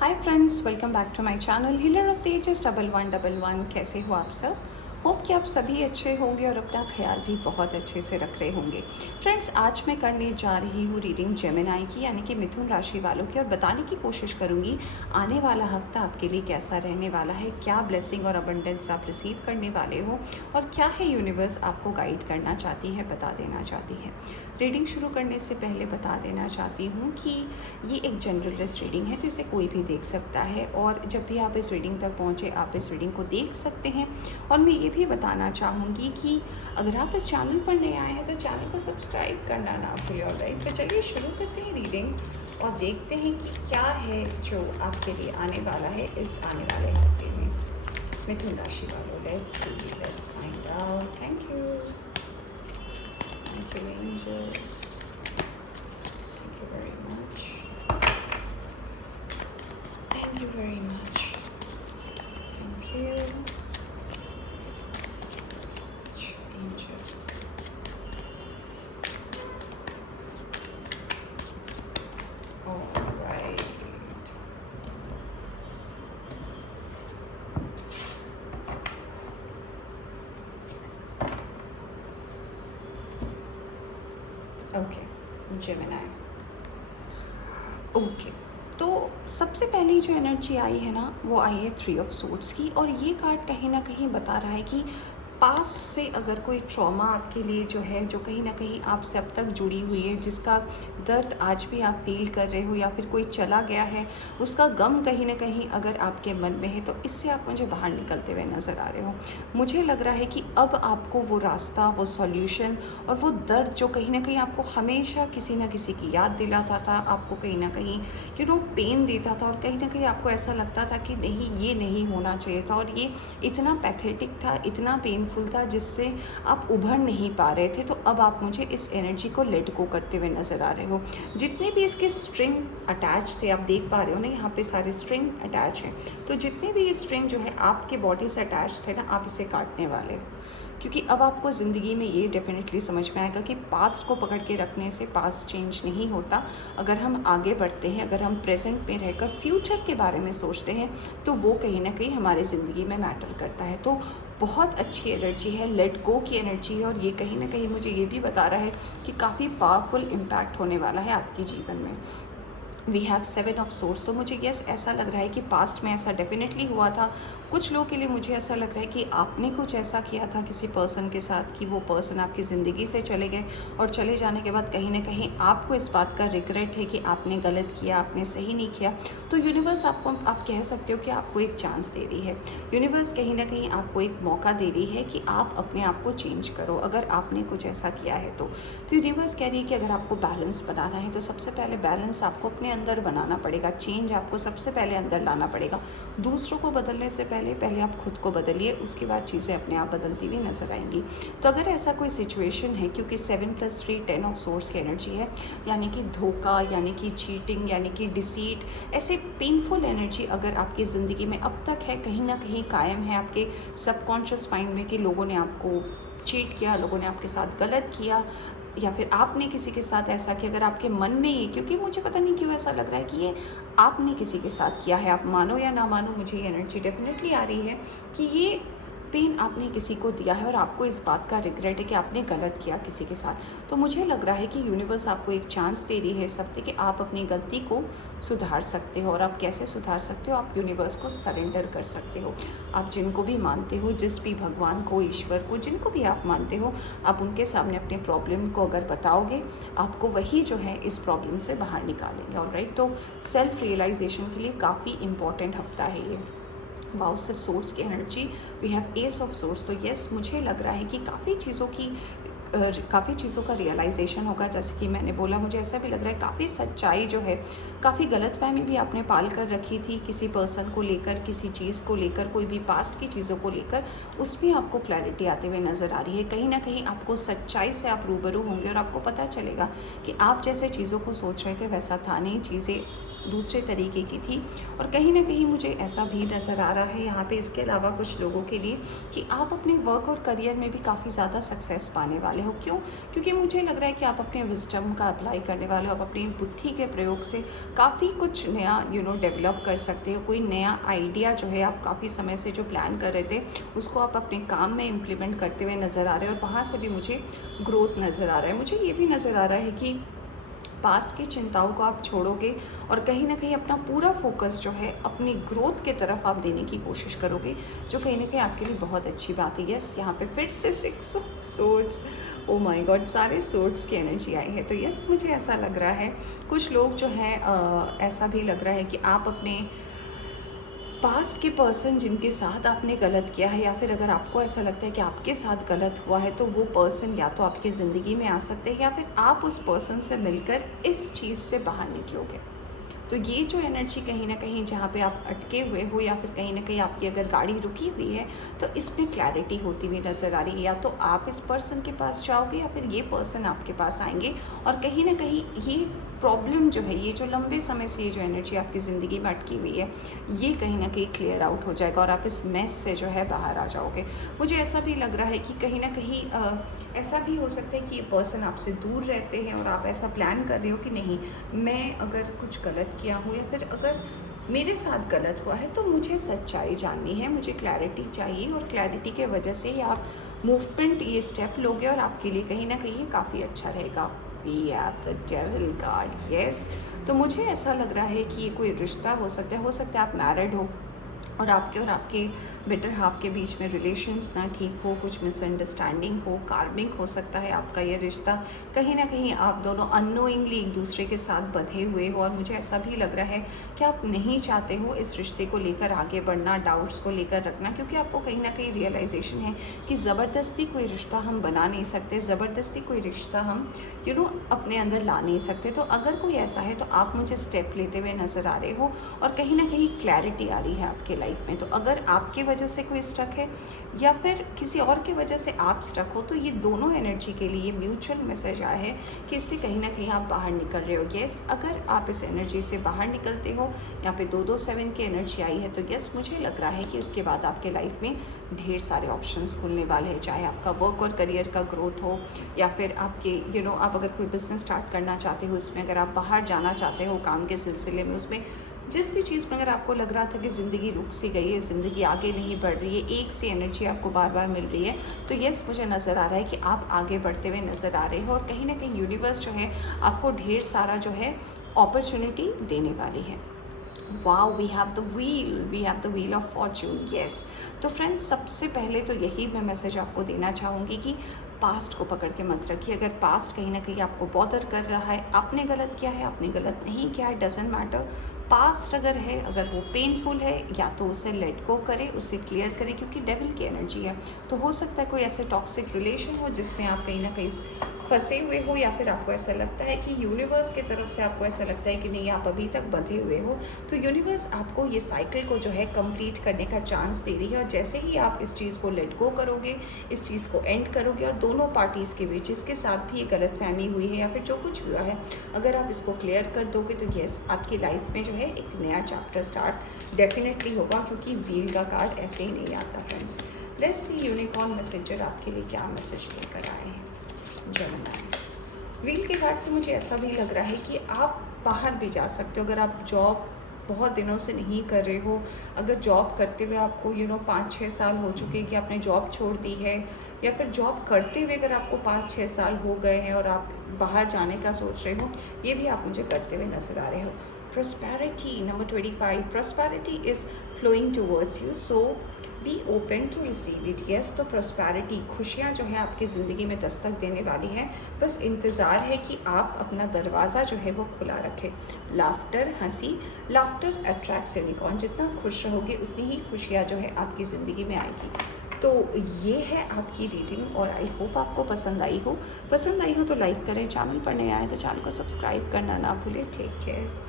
Hi friends, welcome back to my channel healer of the ages 1111। कैसे हो आप सब? होप कि आप सभी अच्छे होंगे और अपना ख्याल भी बहुत अच्छे से रख रहे होंगे। फ्रेंड्स, आज मैं करने जा रही हूँ रीडिंग जेमिनी की, यानी कि मिथुन राशि वालों की, और बताने की कोशिश करूँगी आने वाला हफ्ता आपके लिए कैसा रहने वाला है, क्या ब्लेसिंग और अबंडेंस आप रिसीव करने वाले हो और क्या है यूनिवर्स आपको गाइड करना चाहती है, बता देना चाहती है। रीडिंग शुरू करने से पहले बता देना चाहती हूँ कि ये एक जनरलिस्ट रीडिंग है, तो इसे कोई भी देख सकता है और जब भी आप इस रीडिंग तक पहुँचे आप इस रीडिंग को देख सकते हैं। और मैं ये भी बताना चाहूँगी कि अगर आप इस चैनल पर नए आए हैं तो चैनल को सब्सक्राइब करना ना भूलें। और राइट, तो चलिए शुरू करते हैं रीडिंग और देखते हैं कि क्या है जो आपके लिए आने वाला है इस आने वाले हफ्ते में मिथुन राशि वालों। Let's see, let's find out. Thank you angels, thank you very much, thank you very much, thank you angels. All right, okay, Gemini. Okay, तो सबसे पहली जो एनर्जी आई है ना, वो आई है 3 ऑफ सोर्ड्स की। और ये कार्ड कहीं ना कहीं बता रहा है कि पास्ट से अगर कोई ट्रॉमा आपके लिए जो है, जो कहीं ना कहीं आपसे अब तक जुड़ी हुई है, जिसका दर्द आज भी आप फील कर रहे हो, या फिर कोई चला गया है उसका गम कहीं ना कहीं अगर आपके मन में है, तो इससे आप मुझे बाहर निकलते हुए नज़र आ रहे हो। मुझे लग रहा है कि अब आपको वो रास्ता, वो सॉल्यूशन और वो दर्द जो कहीं ना कहीं आपको हमेशा किसी ना किसी की याद दिलाता था, आपको कहीं ना कहीं पेन देता था, और कहीं ना कहीं आपको ऐसा लगता था कि नहीं, ये नहीं होना चाहिए था, और ये इतना पैथेटिक था, इतना पेनफुल था, जिससे आप उभर नहीं पा रहे थे। तो अब आप मुझे इस एनर्जी को लेट गो करते हुए नज़र आ रहे हो। जितने भी इसके स्ट्रिंग अटैच थे, आप देख पा रहे हो ना, यहाँ पे सारे स्ट्रिंग अटैच हैं, तो जितने भी ये स्ट्रिंग जो है आपके बॉडी से अटैच थे ना, आप इसे काटने वाले हो। क्योंकि अब आपको ज़िंदगी में ये डेफिनेटली समझ में आएगा कि पास्ट को पकड़ के रखने से पास्ट चेंज नहीं होता। अगर हम आगे बढ़ते हैं, अगर हम प्रेजेंट में रहकर फ्यूचर के बारे में सोचते हैं, तो वो कहीं ना कहीं हमारी ज़िंदगी में मैटर करता है। तो बहुत अच्छी एनर्जी है, लेट गो की एनर्जी है, और ये कहीं ना कहीं मुझे ये भी बता रहा है कि काफ़ी पावरफुल इम्पैक्ट होने वाला है आपके जीवन में। We have 7 of swords. तो मुझे यस ऐसा लग रहा है कि पास्ट में ऐसा डेफिनेटली हुआ था। कुछ लोगों के लिए मुझे ऐसा लग रहा है कि आपने कुछ ऐसा किया था किसी पर्सन के साथ कि वो पर्सन आपकी ज़िंदगी से चले गए, और चले जाने के बाद कहीं ना कहीं आपको इस बात का रिग्रेट है कि आपने गलत किया, आपने सही नहीं किया। तो यूनिवर्स आपको, आप कह सकते हो कि आपको एक चांस दे रही है। यूनिवर्स कहीं ना कहीं आपको एक मौका दे रही है कि आप अपने आप को चेंज करो, अगर आपने कुछ ऐसा किया है तो यूनिवर्स कह रही है कि अगर आपको बैलेंस बनाना है तो सबसे पहले बैलेंस आपको अपने अंदर बनाना पड़ेगा। चेंज आपको सबसे पहले अंदर लाना पड़ेगा। दूसरों को बदलने से पहले आप खुद को बदलिए, उसके बाद चीज़ें अपने आप बदलती हुई नजर आएंगी। तो अगर ऐसा कोई सिचुएशन है, क्योंकि 7+3 10 ऑफ सोर्स की एनर्जी है, यानी कि धोखा, यानी कि चीटिंग, यानी कि डिसीट, ऐसे पेनफुल एनर्जी अगर आपकी ज़िंदगी में अब तक है, कहीं ना कहीं कायम है आपके सबकॉन्शियस माइंड में, कि लोगों ने आपको चीट किया, लोगों ने आपके साथ गलत किया, या फिर आपने किसी के साथ ऐसा किया, अगर आपके मन में ये, क्योंकि मुझे पता नहीं क्यों ऐसा लग रहा है कि ये आपने किसी के साथ किया है, आप मानो या ना मानो, मुझे ये एनर्जी डेफिनेटली आ रही है कि ये पेन आपने किसी को दिया है और आपको इस बात का रिग्रेट है कि आपने गलत किया किसी के साथ। तो मुझे लग रहा है कि यूनिवर्स आपको एक चांस दे रही है इस हफ्ते कि आप अपनी गलती को सुधार सकते हो। और आप कैसे सुधार सकते हो? आप यूनिवर्स को सरेंडर कर सकते हो। आप जिनको भी मानते हो, जिस भी भगवान को, ईश्वर को, जिनको भी आप मानते हो, आप उनके सामने अपने प्रॉब्लम को अगर बताओगे, आपको वही जो है इस प्रॉब्लम से बाहर निकालेंगे। ऑलराइट, तो सेल्फ रियलाइजेशन के लिए काफ़ी इंपॉर्टेंट हफ्ता है ये। वाओ, सिर्फ सोर्स की energy, we have ace of swords. तो यस, मुझे लग रहा है कि काफ़ी चीज़ों का रियलाइजेशन होगा। जैसे कि मैंने बोला, मुझे ऐसा भी लग रहा है काफ़ी सच्चाई जो है, काफ़ी गलतफहमी भी आपने पाल कर रखी थी किसी पर्सन को लेकर, किसी चीज़ को लेकर, कोई भी पास्ट की चीज़ों को लेकर, उसमें आपको क्लैरिटी आते हुए नज़र आ रही है। कहीं ना कहीं आपको सच्चाई से आप रूबरू होंगे और आपको पता चलेगा कि आप जैसे चीज़ों को सोच रहे थे वैसा था नहीं, चीज़ें दूसरे तरीके की थी। और कहीं ना कहीं मुझे ऐसा भी नज़र आ रहा है यहाँ पे इसके अलावा कुछ लोगों के लिए कि आप अपने वर्क और करियर में भी काफ़ी ज़्यादा सक्सेस पाने वाले हो। क्यों? क्योंकि मुझे लग रहा है कि आप अपने विजडम का अप्लाई करने वाले हो, आप अपनी बुद्धि के प्रयोग से काफ़ी कुछ नया डेवलप कर सकते हो। कोई नया आइडिया जो है आप काफ़ी समय से जो प्लान कर रहे थे उसको आप अपने काम में इम्प्लीमेंट करते हुए नज़र आ रहे हो, और वहाँ से भी मुझे ग्रोथ नज़र आ रहा है। मुझे ये भी नज़र आ रहा है कि पास्ट की चिंताओं को आप छोड़ोगे और कहीं ना कहीं अपना पूरा फोकस जो है अपनी ग्रोथ के तरफ आप देने की कोशिश करोगे, जो कहीं ना कहीं आपके लिए बहुत अच्छी बात है। यस, यहाँ पे फिर से 6 of swords, oh my God, सारे सोर्ड्स की एनर्जी आई है। तो यस, मुझे ऐसा लग रहा है कुछ लोग जो है ऐसा भी लग रहा है कि आप अपने पास्ट के पर्सन जिनके साथ आपने गलत किया है, या फिर अगर आपको ऐसा लगता है कि आपके साथ गलत हुआ है, तो वो पर्सन या तो आपकी ज़िंदगी में आ सकते हैं या फिर आप उस पर्सन से मिलकर इस चीज़ से बाहर निकलोगे। तो ये जो एनर्जी कहीं ना कहीं जहाँ पे आप अटके हुए हो, या फिर कहीं ना कहीं आपकी अगर गाड़ी रुकी हुई है, तो इसमें क्लैरिटी होती हुई नज़र आ रही है। या तो आप इस पर्सन के पास जाओगे या फिर ये पर्सन आपके पास आएंगे, और कहीं ना कहीं ये प्रॉब्लम जो है, ये जो लंबे समय से ये जो एनर्जी आपकी ज़िंदगी में अटकी हुई है, ये कहीं ना कहीं क्लियर आउट हो जाएगा और आप इस मेस से जो है बाहर आ जाओगे। मुझे ऐसा भी लग रहा है कि कहीं ना कहीं ऐसा भी हो सकता है कि ये पर्सन आपसे दूर रहते हैं और आप ऐसा प्लान कर रहे हो कि नहीं, मैं अगर कुछ गलत किया हूँ या फिर अगर मेरे साथ गलत हुआ है तो मुझे सच्चाई जाननी है, मुझे क्लैरिटी चाहिए, और क्लैरिटी के वजह से ही आप मूवमेंट, ये स्टेप लोगे और आपके लिए कहीं ना कहीं ये काफ़ी अच्छा रहेगा। We have the devil card, yes. तो मुझे ऐसा लग रहा है कि ये कोई रिश्ता हो सकता है आप मैरिड हो और आपके बेटर हाफ के बीच में रिलेशंस ना ठीक हो, कुछ मिसअंडरस्टैंडिंग हो, कार्मिक हो सकता है आपका ये रिश्ता। कहीं ना कहीं आप दोनों अननोइंगली एक दूसरे के साथ बंधे हुए हो, और मुझे ऐसा भी लग रहा है कि आप नहीं चाहते हो इस रिश्ते को लेकर आगे बढ़ना, डाउट्स को लेकर रखना, क्योंकि आपको कहीं ना कहीं रियलाइजेशन है कि ज़बरदस्ती कोई रिश्ता हम बना नहीं सकते, ज़बरदस्ती कोई रिश्ता हम अपने अंदर ला नहीं सकते। तो अगर कोई ऐसा है तो आप मुझे स्टेप लेते हुए नज़र आ रहे हो, और कहीं ना कहीं क्लैरिटी आ रही है आपके लाइफ में। तो अगर आपके वजह से कोई स्टक है या फिर किसी और की वजह से आप स्टक हो, तो ये दोनों एनर्जी के लिए म्यूचुअल मैसेज आया है कि इससे कहीं ना कहीं आप बाहर निकल रहे हो। यस, अगर आप इस एनर्जी से बाहर निकलते हो, यहाँ पे 227 की एनर्जी आई है, तो यस, मुझे लग रहा है कि उसके बाद आपके लाइफ में ढेर सारे ऑप्शंस खुलने वाले हैं, चाहे आपका वर्क और करियर का ग्रोथ हो, या फिर आपके आप अगर कोई बिजनेस स्टार्ट करना चाहते हो, इसमें अगर आप बाहर जाना चाहते हो काम के सिलसिले में, उसमें जिस भी चीज़ में अगर आपको लग रहा था कि ज़िंदगी रुक सी गई है, ज़िंदगी आगे नहीं बढ़ रही है, एक सी एनर्जी आपको बार बार मिल रही है, तो यस, मुझे नज़र आ रहा है कि आप आगे बढ़ते हुए नज़र आ रहे हो, और कहीं ना कहीं यूनिवर्स जो है आपको ढेर सारा जो है अपॉर्चुनिटी देने वाली है। Wow, we have the wheel of fortune, yes. तो फ्रेंड्स, सबसे पहले तो यही मैं मैसेज आपको देना चाहूँगी कि पास्ट को पकड़ के मत रखिए। अगर पास्ट कहीं ना कहीं आपको बॉदर कर रहा है, आपने गलत किया है, आपने गलत नहीं किया है, डजेंट मैटर। पास्ट अगर है, अगर वो पेनफुल है, या तो उसे लेट गो करें, उसे क्लियर करें, क्योंकि डेविल की एनर्जी है। तो हो सकता है कोई ऐसे टॉक्सिक रिलेशन हो जिसमें आप कहीं ना कहीं फंसे हुए हो, या फिर आपको ऐसा लगता है कि यूनिवर्स की तरफ से आपको ऐसा लगता है कि नहीं, आप अभी तक बंधे हुए हो। तो यूनिवर्स आपको ये साइकिल को जो है कंप्लीट करने का चांस दे रही है, और जैसे ही आप इस चीज़ को लेट गो करोगे, इस चीज़ को एंड करोगे, और दोनों पार्टीज़ के बीच जिसके साथ भी ये गलतफहमी हुई है या फिर जो कुछ हुआ है, अगर आप इसको क्लियर कर दोगे, तो यस, आपकी लाइफ में जो है एक नया चैप्टर स्टार्ट डेफिनेटली होगा, क्योंकि व्हील का कार्ड ऐसे ही नहीं आता। Friends, let's see unicorn messenger आपके लिए क्या मैसेज लेकर आए हैं। जेमिनी, व्हील के कार्ड से मुझे ऐसा भी लग रहा है कि आप बाहर भी जा सकते हो। अगर आप जॉब बहुत दिनों से नहीं कर रहे हो, अगर जॉब करते हुए आपको 5-6 साल हो चुके कि आपने जॉब छोड़ दी है, या फिर जॉब करते हुए अगर आपको 5-6 साल हो गए हैं और आप बाहर जाने का सोच रहे हो, ये भी आप मुझे करते हुए नज़र आ रहे हो। Prosperity number 25, prosperity is flowing towards you, so be open to receive it. Yes, तो प्रॉस्पेरिटी, खुशियाँ जो है आपकी ज़िंदगी में दस्तक देने वाली हैं, बस इंतज़ार है कि आप अपना दरवाज़ा जो है वो खुला रखें। लाफ्टर, हंसी, लाफ्टर अट्रैक्ट्स यूनिकॉर्न, जितना खुश रहोगे उतनी ही खुशियाँ जो है आपकी ज़िंदगी में आएगी। तो ये है आपकी रीडिंग, और आई होप आपको पसंद आई हो तो लाइक करें, चैनल पर नए आए तो चैनल को सब्सक्राइब करना ना भूलें। Take care.